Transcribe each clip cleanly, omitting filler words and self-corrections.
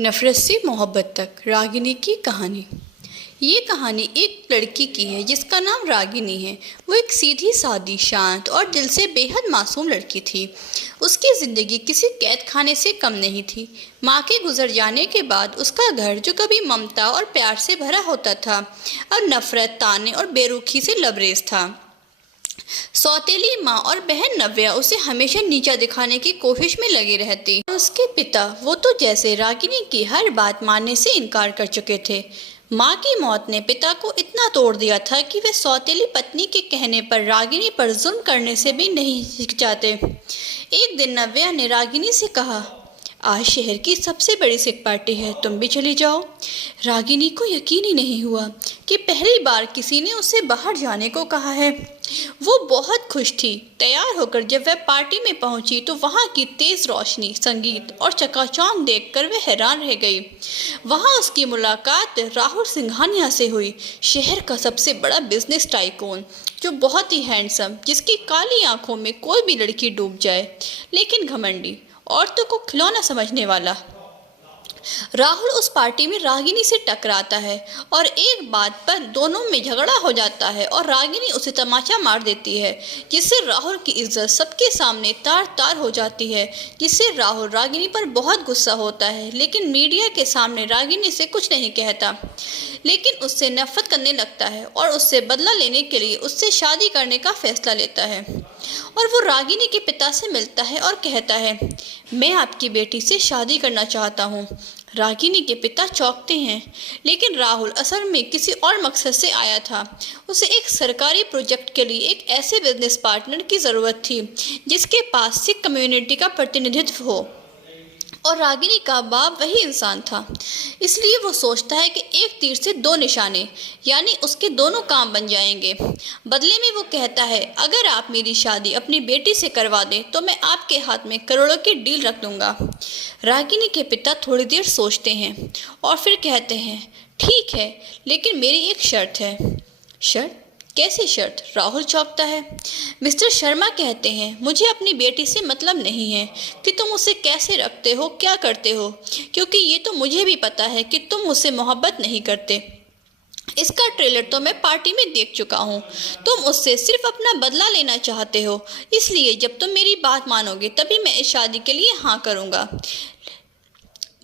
नफरत से मोहब्बत तक रागिनी की कहानी। ये कहानी एक लड़की की है जिसका नाम रागिनी है। वो एक सीधी सादी, शांत और दिल से बेहद मासूम लड़की थी। उसकी ज़िंदगी किसी कैद खाने से कम नहीं थी। माँ के गुजर जाने के बाद उसका घर, जो कभी ममता और प्यार से भरा होता था, अब नफरत, ताने और बेरुखी से लबरेज था। सौतेली माँ और बहन नव्या उसे हमेशा नीचा दिखाने की कोशिश में लगे रहती। उसके पिता, वो तो जैसे रागिनी की हर बात मानने से इनकार कर चुके थे। माँ की मौत ने पिता को इतना तोड़ दिया था कि वे सौतेली पत्नी के कहने पर रागिनी पर जुल्म करने से भी नहीं हिचकिचाते। एक दिन नव्या ने रागिनी से कहा, आज शहर की सबसे बड़ी सिख पार्टी है, तुम भी चली जाओ। रागिनी को यकीन ही नहीं हुआ कि पहली बार किसी ने उसे बाहर जाने को कहा है। वो बहुत खुश थी। तैयार होकर जब वह पार्टी में पहुंची तो वहां की तेज रोशनी, संगीत और चकाचौंध देखकर वह हैरान रह गई। वहां उसकी मुलाकात राहुल सिंघानिया से हुई, शहर का सबसे बड़ा बिजनेस टाइकून, जो बहुत ही हैंडसम, जिसकी काली आंखों में कोई भी लड़की डूब जाए, लेकिन घमंडी, औरतों को खिलौना समझने वाला। राहुल उस पार्टी में रागिनी से टकराता है और एक बात पर दोनों में झगड़ा हो जाता है और रागिनी उसे तमाचा मार देती है, जिससे राहुल की इज्जत सबके सामने तार तार हो जाती है। जिससे राहुल रागिनी पर बहुत गुस्सा होता है, लेकिन मीडिया के सामने रागिनी से कुछ नहीं कहता, लेकिन उससे नफरत करने लगता है और उससे बदला लेने के लिए उससे शादी करने का फैसला लेता है। और वो रागिनी के पिता से मिलता है और कहता है, मैं आपकी बेटी से शादी करना चाहता हूँ। रागिनी के पिता चौंकते हैं, लेकिन राहुल असल में किसी और मकसद से आया था। उसे एक सरकारी प्रोजेक्ट के लिए एक ऐसे बिजनेस पार्टनर की ज़रूरत थी जिसके पास सिख कम्युनिटी का प्रतिनिधित्व हो, और रागिनी का बाप वही इंसान था। इसलिए वो सोचता है कि एक तीर से दो निशाने, यानी उसके दोनों काम बन जाएंगे। बदले में वो कहता है, अगर आप मेरी शादी अपनी बेटी से करवा दें तो मैं आपके हाथ में करोड़ों की डील रख दूंगा। रागिनी के पिता थोड़ी देर सोचते हैं और फिर कहते हैं, ठीक है, लेकिन मेरी एक शर्त है। शर्त? कैसी शर्त? राहुल चौंकता है। मिस्टर शर्मा कहते हैं, मुझे अपनी बेटी से मतलब नहीं है कि तुम उसे कैसे रखते हो, क्या करते हो, क्योंकि ये तो मुझे भी पता है कि तुम मुझसे मोहब्बत नहीं करते। इसका ट्रेलर तो मैं पार्टी में देख चुका हूँ। तुम उससे सिर्फ अपना बदला लेना चाहते हो, इसलिए जब तुम मेरी बात मानोगे तभी मैं इस शादी के लिए हाँ करूँगा।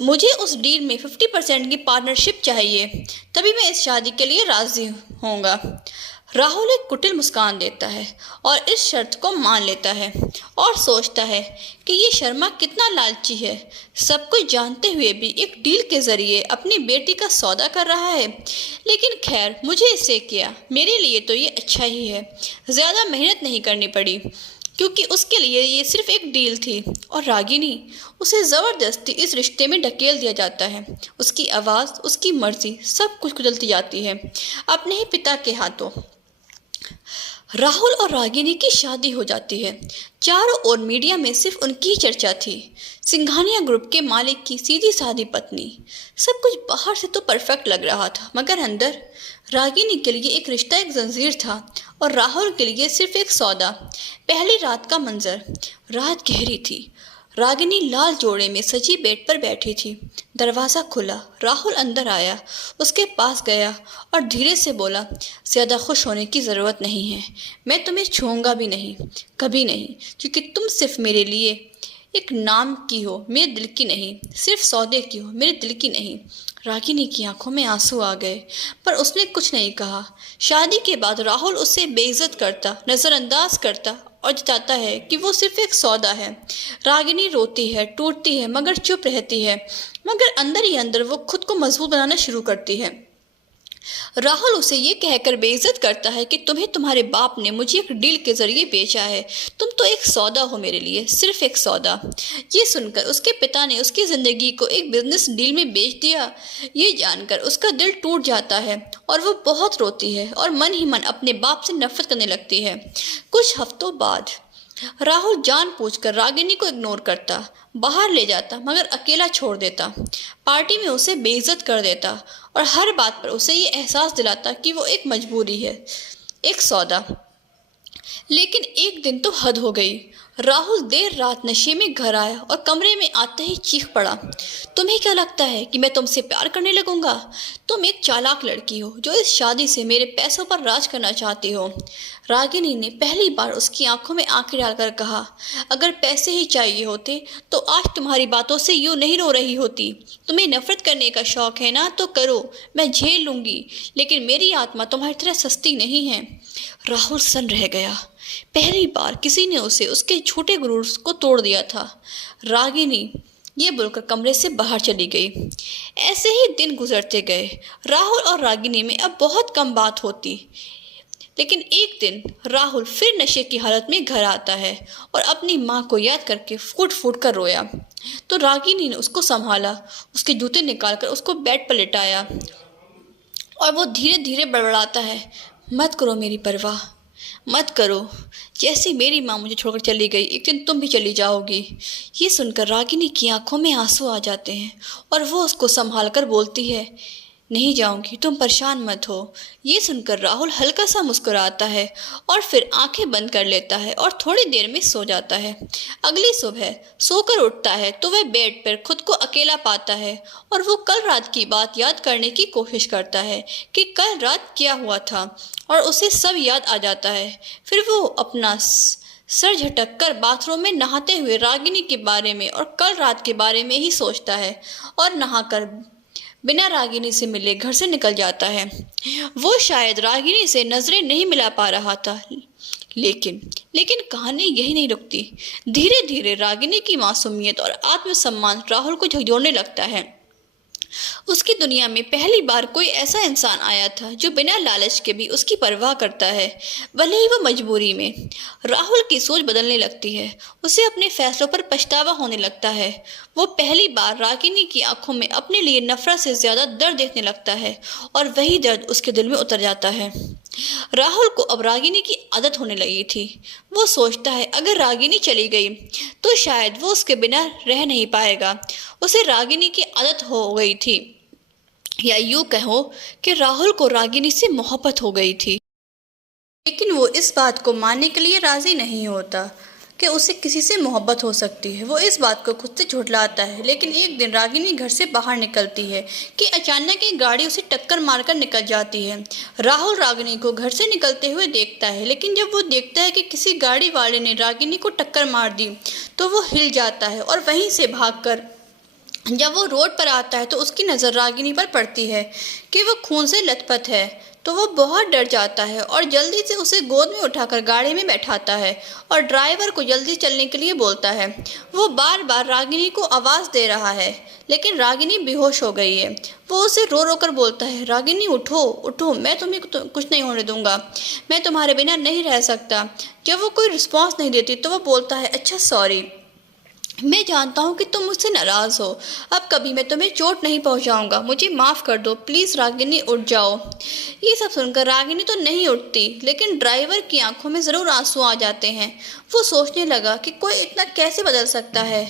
मुझे उस डील में 50% की पार्टनरशिप चाहिए, तभी मैं इस शादी के लिए राजी होऊंगा। राहुल एक कुटिल मुस्कान देता है और इस शर्त को मान लेता है और सोचता है कि ये शर्मा कितना लालची है, सब कुछ जानते हुए भी एक डील के जरिए अपनी बेटी का सौदा कर रहा है। लेकिन खैर, मुझे इससे क्या, मेरे लिए तो ये अच्छा ही है। ज़्यादा मेहनत नहीं करनी पड़ी, क्योंकि उसके लिए ये सिर्फ एक डील थी, और रागिनी, उसे ज़बरदस्ती इस रिश्ते में ढकेल दिया जाता है। उसकी आवाज़, उसकी मर्जी, सब कुछ कुचलती जाती है अपने ही पिता के हाथों। राहुल और रागिनी की शादी हो जाती है। चारों ओर मीडिया में सिर्फ उनकी ही चर्चा थी। सिंघानिया ग्रुप के मालिक की सीधी सादी पत्नी। सब कुछ बाहर से तो परफेक्ट लग रहा था, मगर अंदर रागिनी के लिए एक रिश्ता एक जंजीर था और राहुल के लिए सिर्फ एक सौदा। पहली रात का मंजर। रात गहरी थी। रागिनी लाल जोड़े में सजी बेड पर बैठी थी। दरवाज़ा खुला। राहुल अंदर आया, उसके पास गया और धीरे से बोला, ज़्यादा खुश होने की ज़रूरत नहीं है, मैं तुम्हें छूऊंगा भी नहीं, कभी नहीं, क्योंकि तुम सिर्फ मेरे लिए एक नाम की हो, मेरे दिल की नहीं, सिर्फ सौदे की हो, मेरे दिल की नहीं। रागिनी की आंखों में आंसू आ गए, पर उसने कुछ नहीं कहा। शादी के बाद राहुल उससे बेइज्जत करता, नज़रअंदाज करता और जताता है कि वो सिर्फ एक सौदा है। रागिनी रोती है, टूटती है, मगर चुप रहती है। मगर अंदर ही अंदर वो खुद को मजबूत बनाना शुरू करती है। राहुल उसे ये कहकर बेइज्जत करता है कि तुम्हें तुम्हारे बाप ने मुझे एक डील के जरिए बेचा है, तुम तो एक सौदा हो मेरे लिए, सिर्फ एक सौदा। ये सुनकर उसके पिता ने उसकी ज़िंदगी को एक बिजनेस डील में बेच दिया, ये जानकर उसका दिल टूट जाता है और वो बहुत रोती है और मन ही मन अपने बाप से नफरत करने लगती है। कुछ हफ्तों बाद राहुल जानबूझकर रागिनी को इग्नोर करता, बाहर ले जाता, मगर अकेला छोड़ देता। पार्टी में उसे बेइज्जत कर देता और हर बात पर उसे ये एहसास दिलाता कि वो एक मजबूरी है, एक सौदा। लेकिन एक दिन तो हद हो गई। राहुल देर रात नशे में घर आया और कमरे में आते ही चीख पड़ा, तुम्हें क्या लगता है कि मैं तुमसे प्यार करने लगूंगा? तुम एक चालाक लड़की हो जो इस शादी से मेरे पैसों पर राज करना चाहती हो। रागिनी ने पहली बार उसकी आंखों में आंखें डालकर कहा, अगर पैसे ही चाहिए होते तो आज तुम्हारी बातों से यूं नहीं रो रही होती। तुम्हें नफरत करने का शौक है ना, तो करो, मैं झेल लूंगी, लेकिन मेरी आत्मा तुम्हारी तरह सस्ती नहीं है। राहुल सन रह गया। पहली बार किसी ने उसे उसके छोटे गुरूर को तोड़ दिया था। रागिनी ये बोलकर कमरे से बाहर चली गई। ऐसे ही दिन गुजरते गए। राहुल और रागिनी में अब बहुत कम बात होती, लेकिन एक दिन राहुल फिर नशे की हालत में घर आता है और अपनी माँ को याद करके फूट फूट कर रोया। तो रागिनी ने उसको संभाला, उसके जूते निकालकर उसको बेड पर लिटाया और वो धीरे धीरे बड़बड़ाता है, मत करो मेरी परवाह, मत करो। जैसे मेरी माँ मुझे छोड़कर चली गई, एक दिन तुम भी चली जाओगी। ये सुनकर रागिनी की आंखों में आंसू आ जाते हैं और वो उसको संभाल कर बोलती है, नहीं जाऊंगी, तुम परेशान मत हो। ये सुनकर राहुल हल्का सा मुस्कुराता है और फिर आंखें बंद कर लेता है और थोड़ी देर में सो जाता है। अगली सुबह सोकर उठता है तो वह बेड पर खुद को अकेला पाता है और वो कल रात की बात याद करने की कोशिश करता है कि कल रात क्या हुआ था, और उसे सब याद आ जाता है। फिर वो अपना सर झटक कर बाथरूम में नहाते हुए रागिनी के बारे में और कल रात के बारे में ही सोचता है और नहाकर बिना रागिनी से मिले घर से निकल जाता है। वो शायद रागिनी से नजरें नहीं मिला पा रहा था, लेकिन कहानी यही नहीं रुकती। धीरे धीरे रागिनी की मासूमियत और आत्मसम्मान राहुल को झकझोरने लगता है। उसकी दुनिया में पहली बार कोई ऐसा इंसान आया था जो बिना लालच के भी उसकी परवाह करता है, भले ही वो मजबूरी में। राहुल की सोच बदलने लगती है, उसे अपने फैसलों पर पछतावा होने लगता है। वो पहली बार रागिनी की आंखों में अपने लिए नफरत से ज्यादा दर्द देखने लगता है और वही दर्द उसके दिल में उतर जाता है। राहुल को अब रागिनी की आदत होने लगी थी। वो सोचता है अगर रागिनी चली गई तो शायद वो उसके बिना रह नहीं पाएगा। उसे रागिनी की आदत हो गई थी, या यूं कहो कि राहुल को रागिनी से मोहब्बत हो गई थी। लेकिन वो इस बात को मानने के लिए राजी नहीं होता कि उसे किसी से मोहब्बत हो सकती है। वो इस बात को खुद से झुठलाता है। लेकिन एक दिन रागिनी घर से बाहर निकलती है कि अचानक एक गाड़ी उसे टक्कर मारकर निकल जाती है। राहुल रागिनी को घर से निकलते हुए देखता है, लेकिन जब वो देखता है कि किसी गाड़ी वाले ने रागिनी को टक्कर मार दी तो वो हिल जाता है और वहीं से भागकर जब वो रोड पर आता है तो उसकी नज़र रागिनी पर पड़ती है कि वो खून से लथपथ है। तो वो बहुत डर जाता है और जल्दी से उसे गोद में उठाकर गाड़ी में बैठाता है और ड्राइवर को जल्दी चलने के लिए बोलता है। वो बार बार रागिनी को आवाज़ दे रहा है, लेकिन रागिनी बेहोश हो गई है। वो उसे रो रो कर बोलता है, रागिनी उठो उठो, मैं तुम्हें कुछ नहीं होने दूंगा, मैं तुम्हारे बिना नहीं रह सकता। जब वो कोई रिस्पॉन्स नहीं देती तो वो बोलता है, अच्छा सॉरी, मैं जानता हूँ कि तुम मुझसे नाराज़ हो, अब कभी मैं तुम्हें चोट नहीं पहुँचाऊँगा, मुझे माफ़ कर दो, प्लीज़ रागिनी उठ जाओ। ये सब सुनकर रागिनी तो नहीं उठती, लेकिन ड्राइवर की आंखों में ज़रूर आंसू आ जाते हैं। वो सोचने लगा कि कोई इतना कैसे बदल सकता है।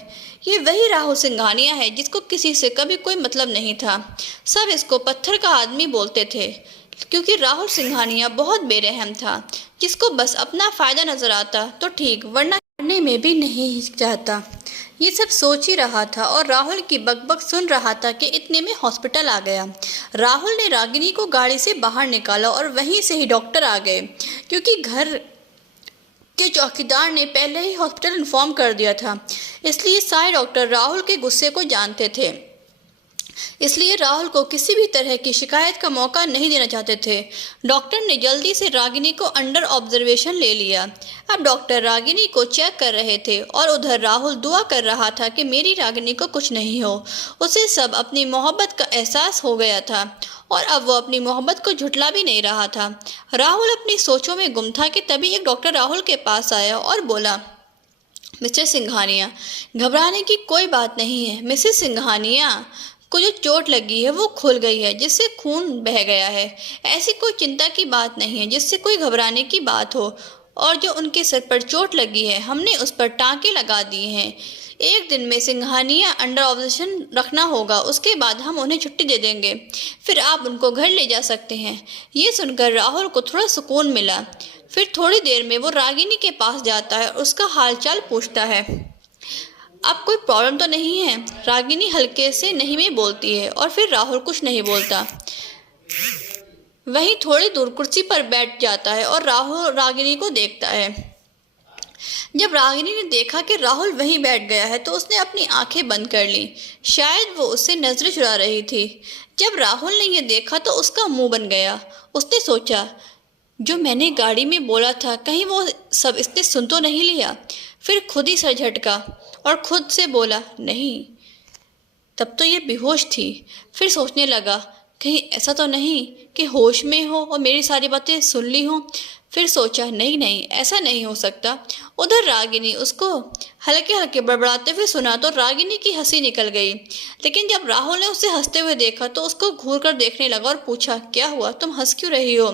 ये वही राहुल सिंघानिया है जिसको किसी से कभी कोई मतलब नहीं था। सब इसको पत्थर का आदमी बोलते थे क्योंकि राहुल सिंघानिया बहुत बेरहम था, जिसको बस अपना फ़ायदा नज़र आता तो ठीक, वरना करने में भी नहीं चाहता। ये सब सोच ही रहा था और राहुल की बकबक सुन रहा था कि इतने में हॉस्पिटल आ गया। राहुल ने रागिनी को गाड़ी से बाहर निकाला और वहीं से ही डॉक्टर आ गए, क्योंकि घर के चौकीदार ने पहले ही हॉस्पिटल इन्फॉर्म कर दिया था। इसलिए सारे डॉक्टर राहुल के गुस्से को जानते थे, इसलिए राहुल को किसी भी तरह की शिकायत का मौका नहीं देना चाहते थे। डॉक्टर ने जल्दी से रागिनी को अंडर ऑब्जर्वेशन ले लिया। अब डॉक्टर रागिनी को चेक कर रहे थे और उधर राहुल दुआ कर रहा था कि मेरी रागिनी को कुछ नहीं हो। उसे सब अपनी मोहब्बत का एहसास हो गया था और अब वो अपनी मोहब्बत को झुठला भी नहीं रहा था। राहुल अपनी सोचों में गुम था कि तभी एक डॉक्टर राहुल के पास आया और बोला, मिस्टर सिंघानिया, घबराने की कोई बात नहीं है। मिसेस सिंघानिया को जो चोट लगी है वो खुल गई है, जिससे खून बह गया है। ऐसी कोई चिंता की बात नहीं है जिससे कोई घबराने की बात हो। और जो उनके सर पर चोट लगी है हमने उस पर टाँके लगा दिए हैं। एक दिन में सिंघानिया अंडर ऑब्जर्वेशन रखना होगा, उसके बाद हम उन्हें छुट्टी दे देंगे, फिर आप उनको घर ले जा सकते हैं। ये सुनकर राहुल को थोड़ा सुकून मिला। फिर थोड़ी देर में वो रागिनी के पास जाता है और उसका हालचाल पूछता है। अब कोई प्रॉब्लम तो नहीं है? रागिनी हल्के से नहीं में बोलती है और फिर राहुल कुछ नहीं बोलता। वहीं थोड़ी दूर कुर्सी पर बैठ जाता है और राहुल रागिनी को देखता है। जब रागिनी ने देखा कि राहुल वहीं बैठ गया है तो उसने अपनी आंखें बंद कर लीं। शायद वो उससे नजरें चुरा रही थी। जब राहुल ने यह देखा तो उसका मुंह बन गया। उसने सोचा, जो मैंने गाड़ी में बोला था कहीं वो सब इसने सुन तो नहीं लिया। फिर खुद ही सर झटका और खुद से बोला, नहीं, तब तो ये बेहोश थी। फिर सोचने लगा, कहीं ऐसा तो नहीं कि होश में हो और मेरी सारी बातें सुन ली हो। फिर सोचा, नहीं नहीं, ऐसा नहीं हो सकता। उधर रागिनी उसको हल्के हल्के बड़बड़ाते हुए सुना तो रागिनी की हंसी निकल गई। लेकिन जब राहुल ने उसे हंसते हुए देखा तो उसको घूर कर देखने लगा और पूछा, क्या हुआ, तुम हंस क्यों रही हो?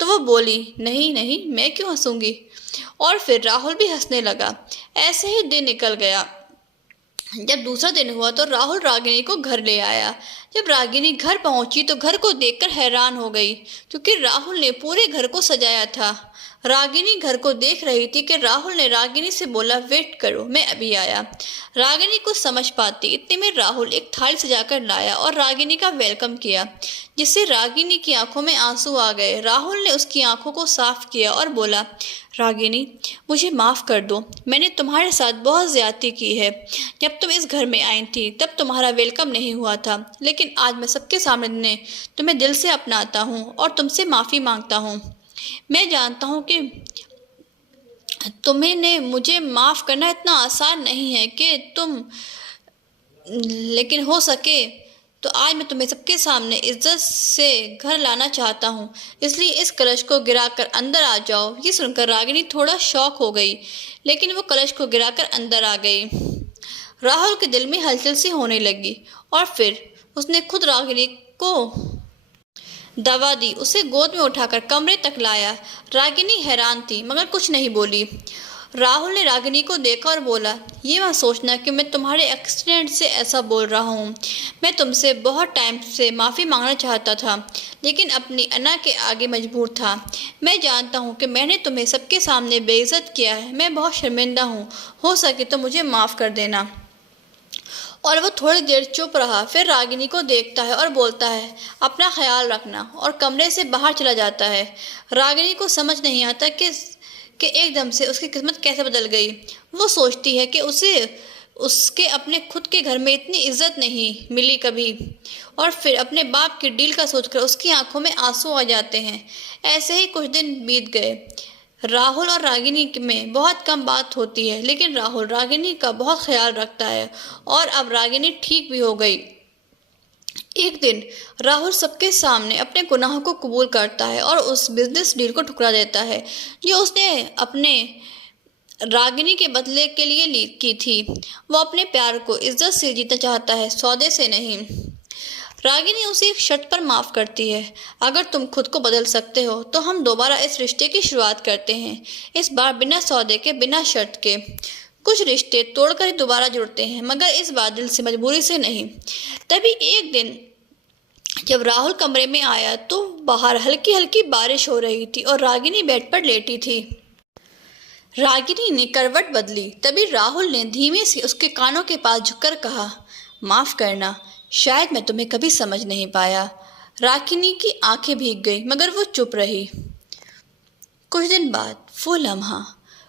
तो वो बोली, नहीं नहीं, मैं क्यों हंसूंगी। और फिर राहुल भी हंसने लगा। ऐसे ही दिन निकल गया। जब दूसरा दिन हुआ तो राहुल रागिनी को घर ले आया। जब रागिनी घर पहुंची तो घर को देखकर हैरान हो गई, क्योंकि राहुल ने पूरे घर को सजाया था। रागिनी घर को देख रही थी कि राहुल ने रागिनी से बोला, वेट करो, मैं अभी आया। रागिनी कुछ समझ पाती इतने में राहुल एक थाली सजाकर लाया और रागिनी का वेलकम किया, जिससे रागिनी की आंखों में आंसू आ गए। राहुल ने उसकी आंखों को साफ किया और बोला, रागिनी, मुझे माफ़ कर दो, मैंने तुम्हारे साथ बहुत ज़्यादती की है। जब तुम इस घर में आई थी तब तुम्हारा वेलकम नहीं हुआ था, लेकिन आज मैं सबके सामने तुम्हें दिल से अपनाता हूँ और तुमसे माफ़ी मांगता हूँ। मैं जानता हूँ कि तुम्हें मुझे माफ़ करना इतना आसान नहीं है कि लेकिन हो सके तो आज मैं तुम्हें सबके सामने इज्जत से घर लाना चाहता हूँ, इसलिए इस कलश को गिराकर अंदर आ जाओ। ये सुनकर रागिनी थोड़ा शॉक हो गई, लेकिन वो कलश को गिराकर अंदर आ गई। राहुल के दिल में हलचल सी होने लगी और फिर उसने खुद रागिनी को दवा दी, उसे गोद में उठाकर कमरे तक लाया। रागिनी हैरान थी मगर कुछ नहीं बोली। राहुल ने रागिनी को देखा और बोला, ये मत सोचना कि मैं तुम्हारे एक्सीडेंट से ऐसा बोल रहा हूँ। मैं तुमसे बहुत टाइम से माफ़ी मांगना चाहता था, लेकिन अपनी अना के आगे मजबूर था। मैं जानता हूँ कि मैंने तुम्हें सबके सामने बेइज्जत किया है। मैं बहुत शर्मिंदा हूँ, हो सके तो मुझे माफ़ कर देना। और वो थोड़ी देर चुप रहा, फिर रागिनी को देखता है और बोलता है, अपना ख्याल रखना, और कमरे से बाहर चला जाता है। रागिनी को समझ नहीं आता कि एकदम से उसकी किस्मत कैसे बदल गई। वो सोचती है कि उसके अपने खुद के घर में इतनी इज्जत नहीं मिली कभी, और फिर अपने बाप की डील का सोचकर उसकी आंखों में आंसू आ जाते हैं। ऐसे ही कुछ दिन बीत गए। राहुल और रागिनी में बहुत कम बात होती है, लेकिन राहुल रागिनी का बहुत ख्याल रखता है और अब रागिनी ठीक भी हो गई। एक दिन राहुल सबके सामने अपने गुनाहों को कबूल करता है और उस बिजनेस डील को ठुकरा देता है जो उसने अपने रागिनी के बदले के लिए की थी। वो अपने प्यार को इज्जत से जीतना चाहता है, सौदे से नहीं। रागिनी उसे एक शर्त पर माफ़ करती है, अगर तुम खुद को बदल सकते हो तो हम दोबारा इस रिश्ते की शुरुआत करते हैं, इस बार बिना सौदे के, बिना शर्त के। कुछ रिश्ते तोड़कर ही दोबारा जुड़ते हैं, मगर इस बार दिल से, मजबूरी से नहीं। तभी एक दिन जब राहुल कमरे में आया तो बाहर हल्की हल्की बारिश हो रही थी और रागिनी बेड पर लेटी थी। रागिनी ने करवट बदली। तभी राहुल ने धीमे से उसके कानों के पास झुककर कहा, माफ़ करना, शायद मैं तुम्हें कभी समझ नहीं पाया। रागिनी की आंखें भीग गई मगर वो चुप रही। कुछ दिन बाद वो लम्हा,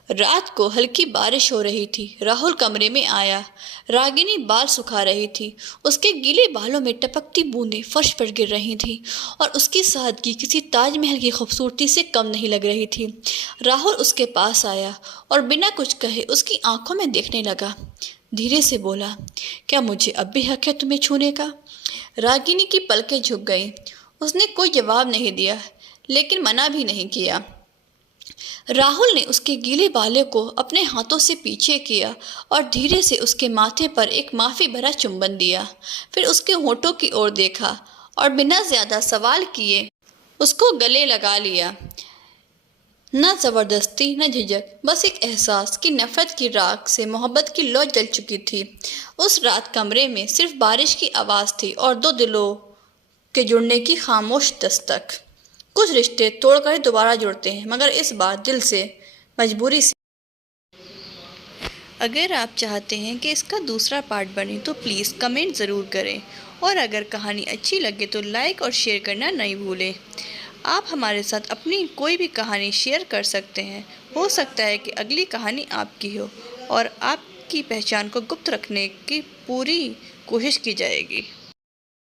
रात को हल्की बारिश हो रही थी। राहुल कमरे में आया। रागिनी बाल सुखा रही थी। उसके गीले बालों में टपकती बूंदें फर्श पर गिर रही थीं और उसकी सादगी किसी ताजमहल की खूबसूरती से कम नहीं लग रही थी। राहुल उसके पास आया और बिना कुछ कहे उसकी आंखों में देखने लगा। धीरे से बोला, क्या मुझे अब भी हक है तुम्हें छूने का? रागिनी की पलकें झुक गईं। उसने कोई जवाब नहीं दिया, लेकिन मना भी नहीं किया। राहुल ने उसके गीले बालों को अपने हाथों से पीछे किया और धीरे से उसके माथे पर एक माफ़ी भरा चुंबन दिया। फिर उसके होठों की ओर देखा और बिना ज़्यादा सवाल किए उसको गले लगा लिया। न ज़बरदस्ती न झिझक, बस एक एहसास कि नफ़रत की राख से मोहब्बत की लौ जल चुकी थी। उस रात कमरे में सिर्फ बारिश की आवाज़ थी और दो दिलों के जुड़ने की खामोश दस्तक। कुछ रिश्ते तोड़कर ही दोबारा जुड़ते हैं, मगर इस बार दिल से, मजबूरी से। अगर आप चाहते हैं कि इसका दूसरा पार्ट बने तो प्लीज़ कमेंट ज़रूर करें, और अगर कहानी अच्छी लगे तो लाइक और शेयर करना नहीं भूलें। आप हमारे साथ अपनी कोई भी कहानी शेयर कर सकते हैं। हो सकता है कि अगली कहानी आपकी हो, और आपकी पहचान को गुप्त रखने की पूरी कोशिश की जाएगी।